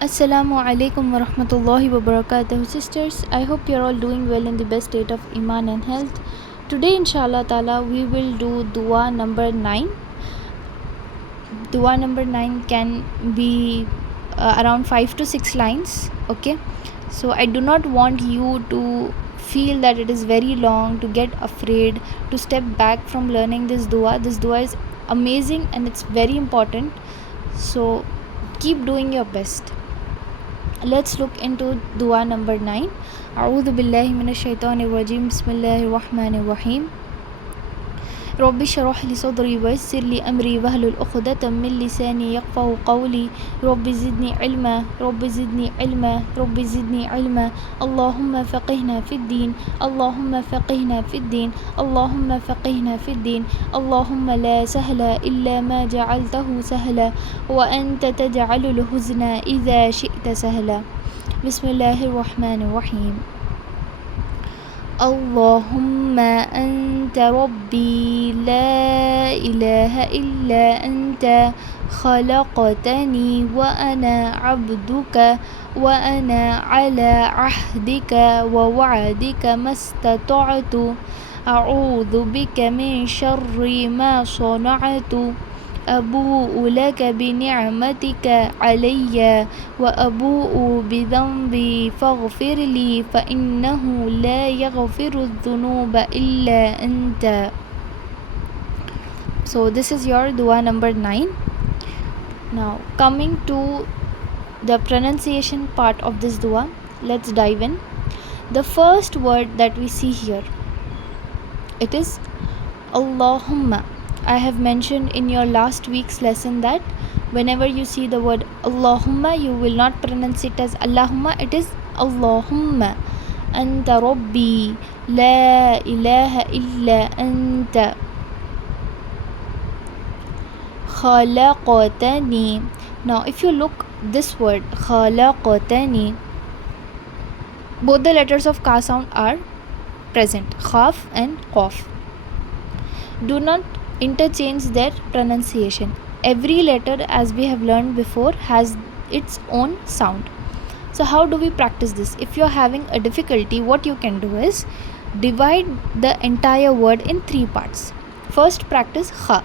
Assalamualikum wa rahmatullahi wa barakatuh. Sisters, I hope you're all doing well in the best state of iman and health. Today inshallah ta'ala we will do dua number 9. Dua number 9 can be around 5 to 6 lines. Okay, so I do not want you to feel that it is very long, to get afraid, to step back from learning this dua. This dua is amazing and it's very important, so keep doing your best. Let's look into dua number 9. A'udhu billahi minash shaitanir rajim. Bismillahir rahmanir rahim. Rabbi shrah li sadri wa yassir li amri wahlul 'uqdatam min lisani yafqahu qawli. Rabbi zidni ilma, Rabbi zidni ilma, Rabbi zidni ilma. Allahumma faqihna fid din, Allahumma faqihna fid din, Allahumma faqihna fid din. Allahumma la sahla illa ma ja'altahu sahla wa anta taj'alul huzna idha shi'ta sahla. Bismillahir rahmanir rahim. Allahumma anta rabbi la ilaha illa anta khalaqtani wa ana abduka wa ana ala ahdika wa wa'dika mastata'tu a'udhu bika min sharri ma sana'tu أبوء لك بنعمتك علي وأبوء بذنبي فاغفر لي فإنه لا يغفر الذنوب إلا أنت. So this is your dua number 9. Now coming to the pronunciation part of this dua, let's dive in. The first word that we see here, it is Allahumma. I have mentioned in your last week's lesson that whenever you see the word Allahumma, you will not pronounce it as Allahumma, it is Allahumma. Anta Rabbi la ilaha illa anta khalaqtani. Now if you look this word khalaqtani, both the letters of ka sound are present, khaf and qaf. Do not interchange their pronunciation. Every letter, as we have learned before, has its own sound. So how do we practice this? If you are having a difficulty, what you can do is divide the entire word in 3 parts. First, practice kha,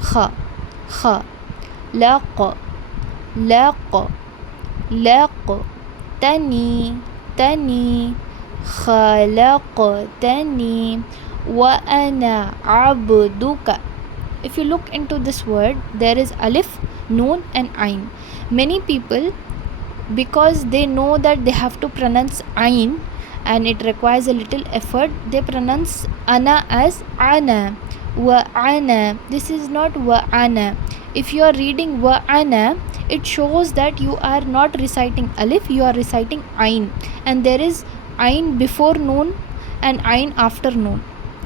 kha, kha, laq, laq, laq, tani, tani, khalaqtani, wa ana abduka. If you look into this word, there is alif, noon and ain. Many people, because they know that they have to pronounce ain and it requires a little effort, they pronounce ana as ana, wa ana. This is not wa ana. If you are reading wa ana, it shows that you are not reciting alif, you are reciting ain, and there is ain before noon and ain after noon.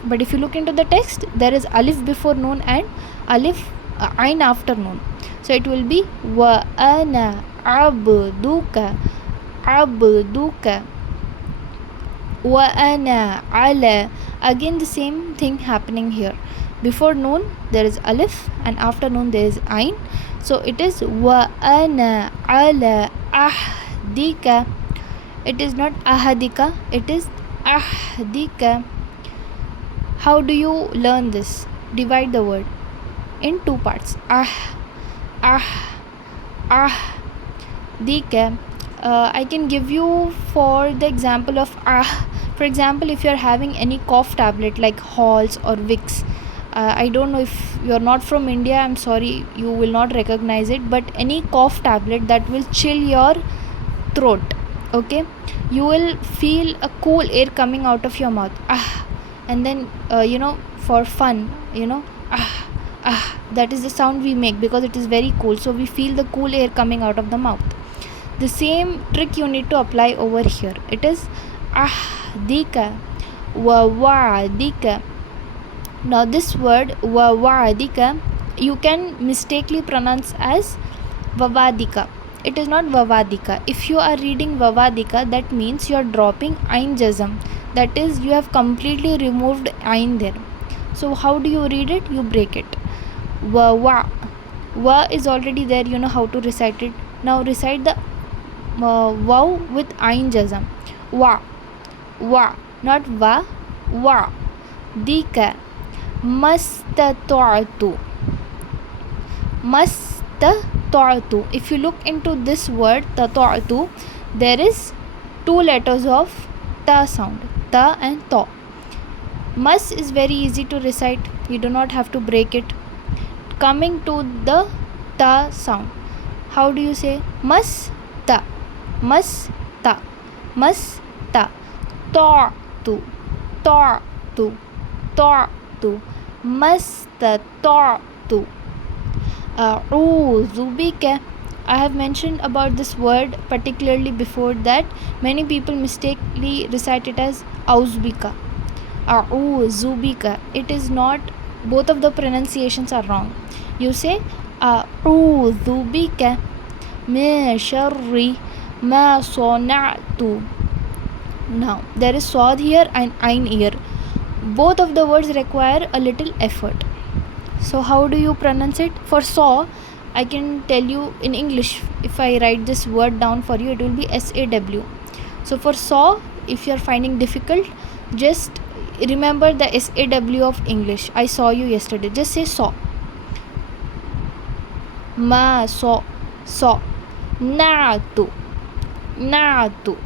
But if you look into the text, there is alif before noon and alif ain after noon. So it will be wa ana abduka, abduka, wa ana ala. Again the same thing happening here. Before noon there is alif and after noon there is ain. So it is wa ana ala ahdika. It is not ahadika, it is ahdika. How do you learn this? Divide the word in 2 parts. Dika. I can give you for the example of For example, if you are having any cough tablet like Halls or Vicks, I don't know if you are not from India, I'm sorry, you will not recognize it, but any cough tablet that will chill your throat, okay, you will feel a cool air coming out of your mouth, and then for fun, that is the sound we make because it is very cool, so we feel the cool air coming out of the mouth. The same trick you need to apply over here. It is ahdika wa wa'dika. Now this word wa wa'dika you can mistakenly pronounce as vavadika. It is not vavadika. If you are reading vavadika, that means you are dropping ain jazm, that is you have completely removed ain there. So how do you read it? You break it. Wa is already there, you know how to recite it. Now recite the wow with ayn jazm. Wa, wa, not va, wa. Dika, mastata'tu, mastata'tu. If you look into this word tata'tu, there is two letters of ta sound, ta and ta. Mas is very easy to recite, you do not have to break it. Coming to the ta sound, how do you say? Masta, masta, masta. Ta'tu, ta'tu, ta'tu, mastata'tu. A'udhu bika. I have mentioned about this word particularly before that many people mistakenly recite it as auzbika. A'udhu bika. It is not, both of the pronunciations are wrong. You say a'udhu bika min sharri ma sana'tu. Now there is swad here and ayn here. Both of the words require a little effort. So how do you pronounce it? For saw, I can tell you in English. If I write this word down for you, it will be SAW. So for saw, if you are finding difficult, just remember the SAW of English. I saw you yesterday. Just say saw. Ma saw, saw. Na'tu, na'tu,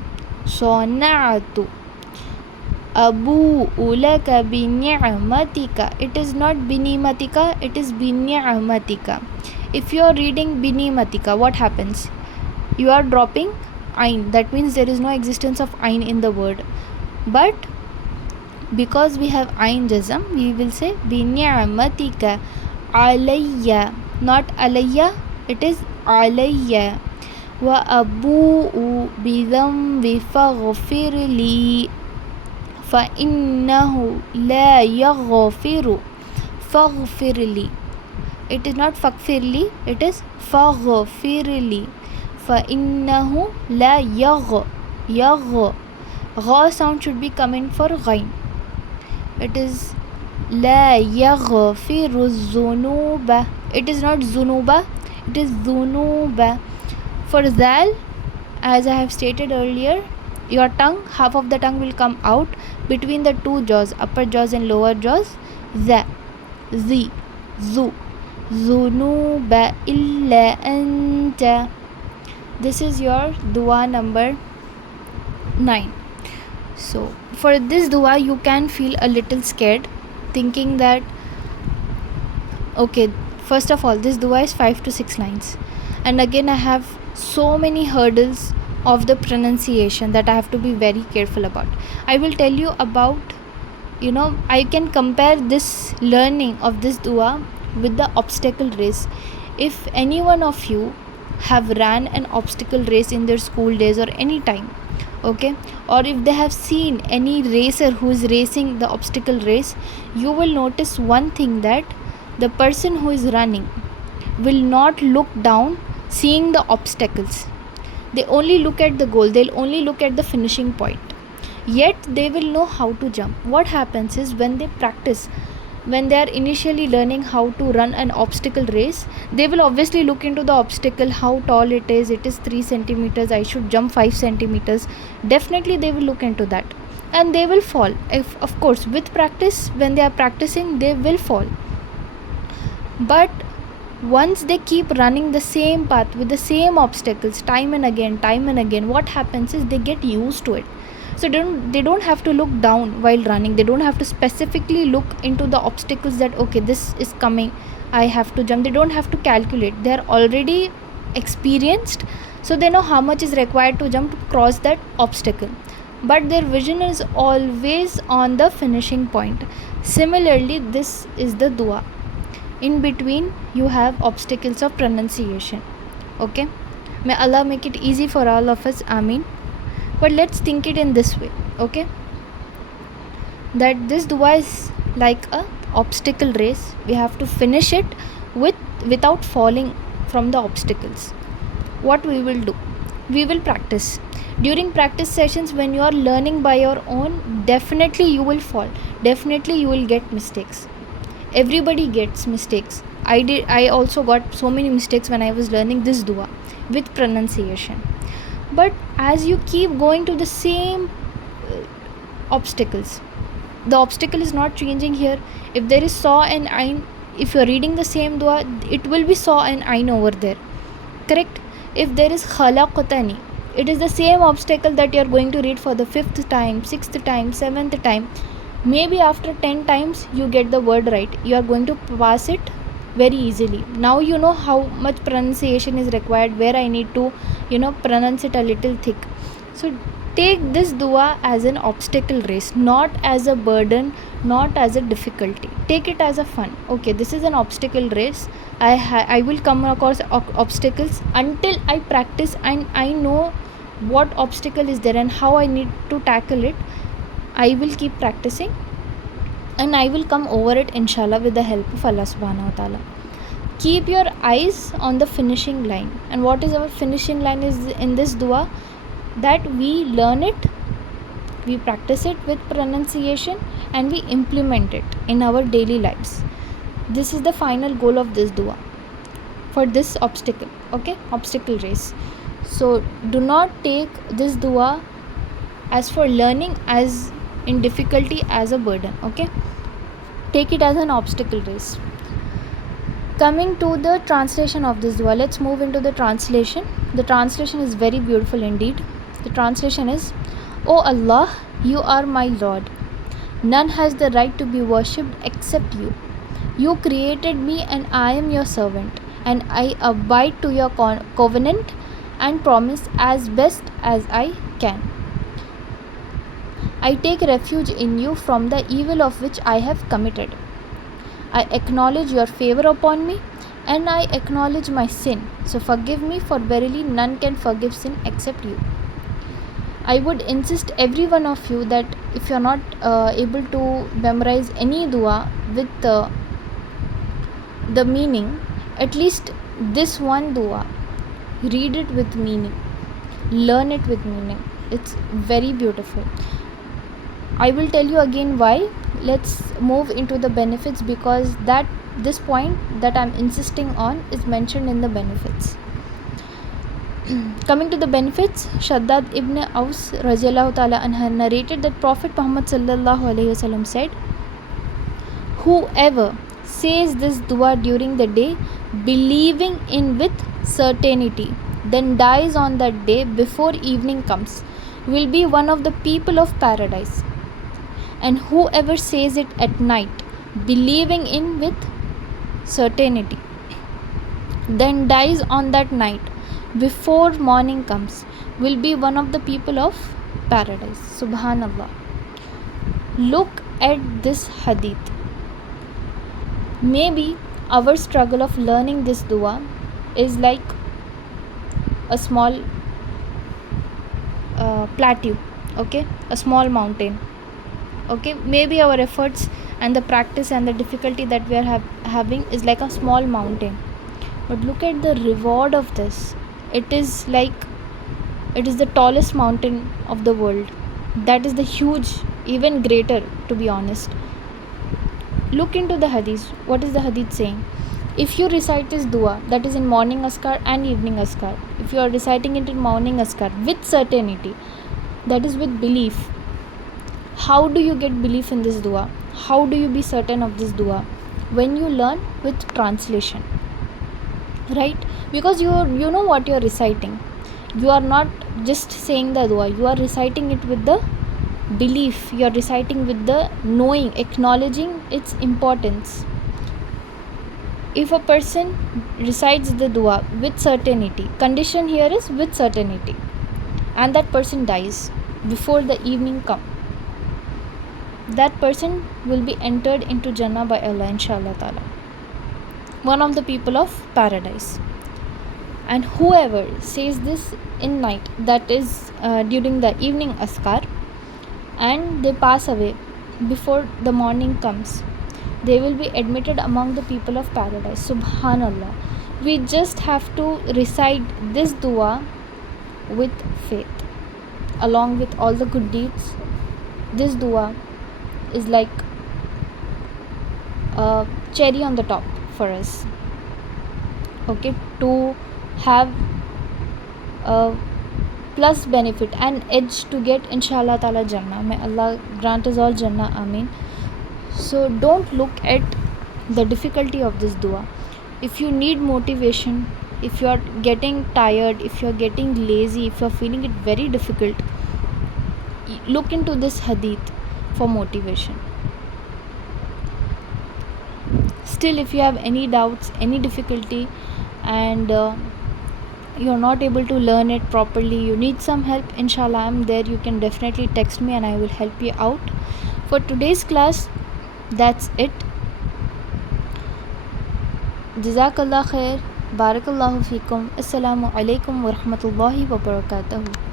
sana'tu. Abu'u laka bini'matika. It is not bini'matika, it is bini'matika. If you are reading bini'matika, what happens? You are dropping ayn. That means there is no existence of ayn in the word. But because we have ayn jazm, we will say bini'matika alayya. Not alayya, it is alayya. Wa abu'u bidhanbi faghfirli. فَإِنَّهُ لَا يَغْفِرُ فَغْفِرْلِي. It is not فَغْفِرْلِي, it is فَغْفِرْلِي. فَإِنَّهُ لَا يَغْ. Gha sound should be coming for ghain. It is لَا يَغْفِرُ الذُّنُوبَ. It is not zunuba, it is dhunuba. For zal, as I have stated earlier, your tongue, half of the tongue will come out between the two jaws, upper jaws and lower jaws. Za, zi, zu, zunuba illa anta. This is your dua number 9. So for this dua, you can feel a little scared, thinking that, okay, first of all, this dua is 5 to 6 lines, and again I have so many hurdles of the pronunciation that I have to be very careful about. I will tell you about, I can compare this learning of this dua with the obstacle race. If any one of you have ran an obstacle race in their school days or any time, okay, or if they have seen any racer who is racing the obstacle race, you will notice one thing, that the person who is running will not look down seeing the obstacles. They only look at the goal, they'll only look at the finishing point. Yet they will know how to jump. What happens is, when they practice, when they are initially learning how to run an obstacle race, they will obviously look into the obstacle, how tall it is 3 centimeters, I should jump 5 centimeters. Definitely they will look into that, and they will fall. If, of course, with practice, when they are practicing, they will fall. But once they keep running the same path with the same obstacles time and again, what happens is they get used to it. So they don't have to look down while running. They don't have to specifically look into the obstacles that, okay, this is coming, I have to jump. They don't have to calculate. They are already experienced, so they know how much is required to jump to cross that obstacle. But their vision is always on the finishing point. Similarly, this is the dua. In between, you have obstacles of pronunciation. Okay, may Allah make it easy for all of us. Ameen. But let's think it in this way, okay, that this dua is like a obstacle race. We have to finish it without falling from the obstacles. What we will do, we will practice. During practice sessions, when you are learning by your own, definitely you will fall, definitely you will get mistakes. Everybody gets mistakes. I also got so many mistakes when I was learning this dua with pronunciation. But as you keep going to the same obstacles, the obstacle is not changing here. If there is saw and ain, if you are reading the same dua, it will be saw and ain over there, correct? If there is khalaqtani, it is the same obstacle that you are going to read for the 5th time, 6th time, 7th time. Maybe after 10 times you get the word right, you are going to pass it very easily. Now you know how much pronunciation is required, where I need to pronounce it a little thick. So take this dua as an obstacle race, not as a burden, not as a difficulty. Take it as a fun. Okay, this is an obstacle race. I will come across obstacles until I practice and I know what obstacle is there and how I need to tackle it. I will keep practicing and I will come over it, inshallah, with the help of Allah subhanahu wa ta'ala. Keep your eyes on the finishing line. And what is our finishing line is in this dua? That we learn it, we practice it with pronunciation, and we implement it in our daily lives. This is the final goal of this dua for this obstacle, okay, obstacle race. So do not take this dua as for learning, as in difficulty, as a burden, okay? Take it as an obstacle race. Coming to the translation of this dua, let's move into the translation. The translation is very beautiful indeed. The translation is, O Allah, you are my Lord. None has the right to be worshipped except you. You created me and I am your servant, and I abide to your covenant and promise as best as I can. I take refuge in you from the evil of which I have committed. I acknowledge your favor upon me, and I acknowledge my sin. So forgive me, for verily none can forgive sin except you. I would insist every one of you that if you are not able to memorize any dua with the meaning, at least this one dua, read it with meaning, learn it with meaning. It's very beautiful. I will tell you again why. Let's move into the benefits, because this point that I'm insisting on is mentioned in the benefits. Coming to the benefits, Shaddad ibn Aus radiallahu ta'ala anha narrated that Prophet Muhammad sallallahu alaihi wasallam said, whoever says this dua during the day, believing in with certainty, then dies on that day before evening comes, will be one of the people of paradise. And whoever says it at night, believing in with certainty, then dies on that night before morning comes, will be one of the people of paradise. Subhanallah. Look at this hadith. Maybe our struggle of learning this dua is like a small plateau, okay, a small mountain, okay. Maybe our efforts and the practice and the difficulty that we are having is like a small mountain, but look at the reward of this. It is the tallest mountain of the world. That is the huge, even greater, to be honest. Look into the hadith. What is the hadith saying? If you recite this dua, that is in morning askar and evening askar, if you are reciting it in morning askar with certainty, that is with belief. How do you get belief in this dua? How do you be certain of this dua? When you learn with translation, right? Because you know what you are reciting. You are not just saying the dua, you are reciting it with the belief, you are reciting with the knowing, acknowledging its importance. If a person recites the dua with certainty, condition here is with certainty, and that person dies before the evening comes, that person will be entered into Jannah by Allah, inshallah ta'ala, one of the people of paradise. And whoever says this in night, that is during the evening askar, and they pass away before the morning comes, they will be admitted among the people of paradise. Subhanallah. We just have to recite this dua with faith, along with all the good deeds. This dua is like a cherry on the top for us, okay, to have plus benefit and edge to get inshallah ta'ala Jannah. May Allah grant us all Jannah, Ameen. So don't look at the difficulty of this dua. If you need motivation, if you are getting tired, if you are getting lazy, if you are feeling it very difficult, look into this hadith for motivation. Still, if you have any doubts, any difficulty, and you're not able to learn it properly, you need some help, inshallah I'm there. You can definitely text me and I will help you out. For today's class, that's it. Jazakallah khair, barakallahu feekum. Assalamualikum wa rahmatullahi wa barakatuhu.